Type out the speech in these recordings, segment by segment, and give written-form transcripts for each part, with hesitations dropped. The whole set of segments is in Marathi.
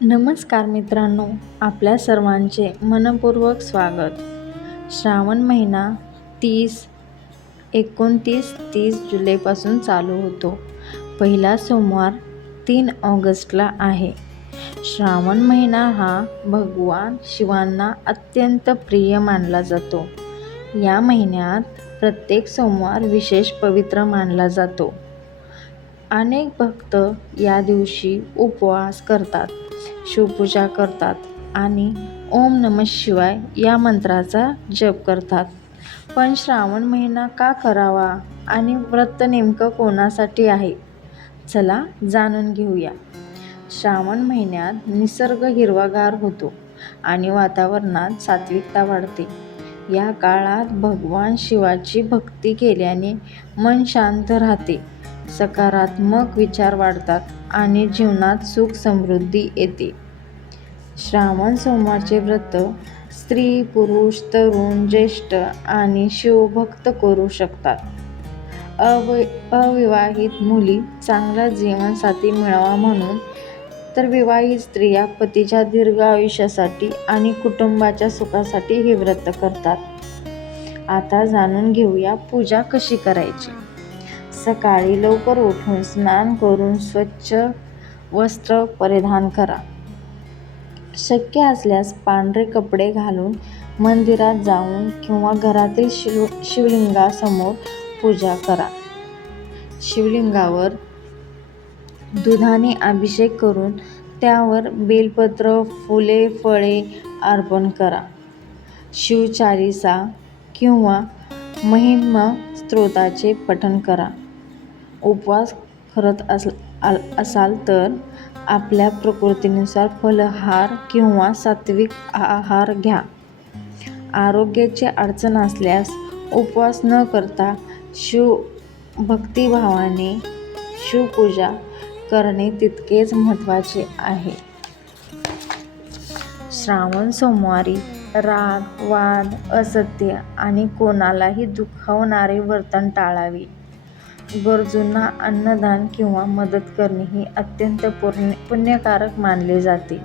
नमस्कार मित्रांनो, आपल्या सर्वांचे मनपूर्वक स्वागत. श्रावण महिना 29-30 जुलैपासून चालू होतो. पहिला सोमवार 3 ऑगस्टला आहे. श्रावण महिना हा भगवान शिवांना अत्यंत प्रिय मानला जातो. या महिन्यात प्रत्येक सोमवार विशेष पवित्र मानला जातो. अनेक भक्त या दिवशी उपवास करतात, शिवपूजा करतात आणि ओम नमः शिवाय या मंत्राचा जप करतात. पण श्रावण महिना का करावा आणि व्रत नेमकं कोणासाठी आहे? चला जाणून घेऊया. श्रावण महिन्यात निसर्ग हिरवागार होतो आणि वातावरणात सात्विकता वाढते. या काळात भगवान शिवाची भक्ती केल्याने मन शांत राहते, सकारात्मक विचार वाढतात आणि जीवनात सुख समृद्धी येते. श्रावण सोमवारचे व्रत स्त्री, पुरुष, तरुण, ज्येष्ठ आणि शिवभक्त करू शकतात. अविवाहित मुली चांगला जीवनसाथी मिळावा म्हणून, तर विवाहित स्त्रिया पतीच्या दीर्घ आयुष्यासाठी आणि कुटुंबाच्या सुखासाठी हे व्रत करतात. आता जाणून घेऊया पूजा कशी करायची. सकाळी लवकर उठून स्नान करून स्वच्छ वस्त्र परिधान करा. शक्य असल्यास पांढरे कपडे घालून मंदिरात जाऊन किंवा घरातील शिवलिंगासमोर पूजा करा. शिवलिंगावर दुधाने अभिषेक करून त्यावर बेलपत्र, फुले, फळे अर्पण करा. शिवचालीसा किंवा महिमा स्तोत्राचे पठण करा. उपवास करत असाल तर आपल्या प्रकृतीनुसार फलाहार किंवा सात्विक आहार घ्या. आरोग्याची अडचण असल्यास उपवास न करता भक्तिभावाने शिवपूजा करणे तितकेच महत्त्वाचे आहे. श्रावण सोमवारी राग, वाद, असत्य आणि कोणालाही दुखावणारे वर्तन टाळावे. गरजूंना अन्नदान किंवा मदत करणे हे अत्यंत पुण्यकारक मानले जाते.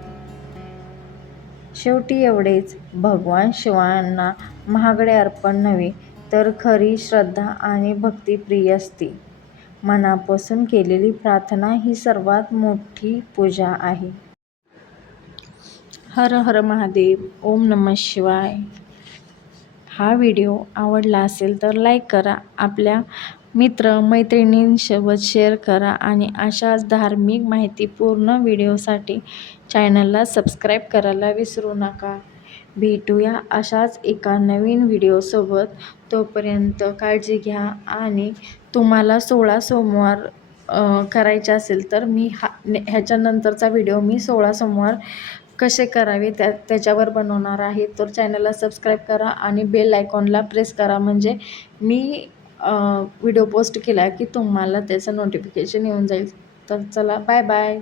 शेवटी एवढेच, भगवान शिवांना महागडे अर्पण नव्हे, तर खरी श्रद्धा आणि भक्ती प्रिय असते. मनापासून केलेली प्रार्थना ही सर्वात मोठी पूजा आहे. हर हर महादेव. ओम नमः शिवाय. हा व्हिडिओ आवडला असेल तर लाईक करा, आपल्या मित्र-मैत्रिणींसोबत शेअर करा आणि अशाच धार्मिक माहितीपूर्ण व्हिडिओसाठी चॅनलला सबस्क्राईब करायला विसरू नका. भेटूया अशाच एका नवीन व्हिडिओसोबत. तोपर्यंत काळजी घ्या आणि तुम्हाला 16 सोमवार करायचे असेल तर ह्याच्यानंतरचा व्हिडिओ मी 16 सोमवार कसे करावे त्याच्यावर बनवणार आहे. तर चॅनलला सबस्क्राईब करा आणि बेल आयकॉनला प्रेस करा, म्हणजे मी व्हिडिओ पोस्ट केला की तुम्हाला त्याचं नोटिफिकेशन येऊन जाईल. तर चला, बाय बाय.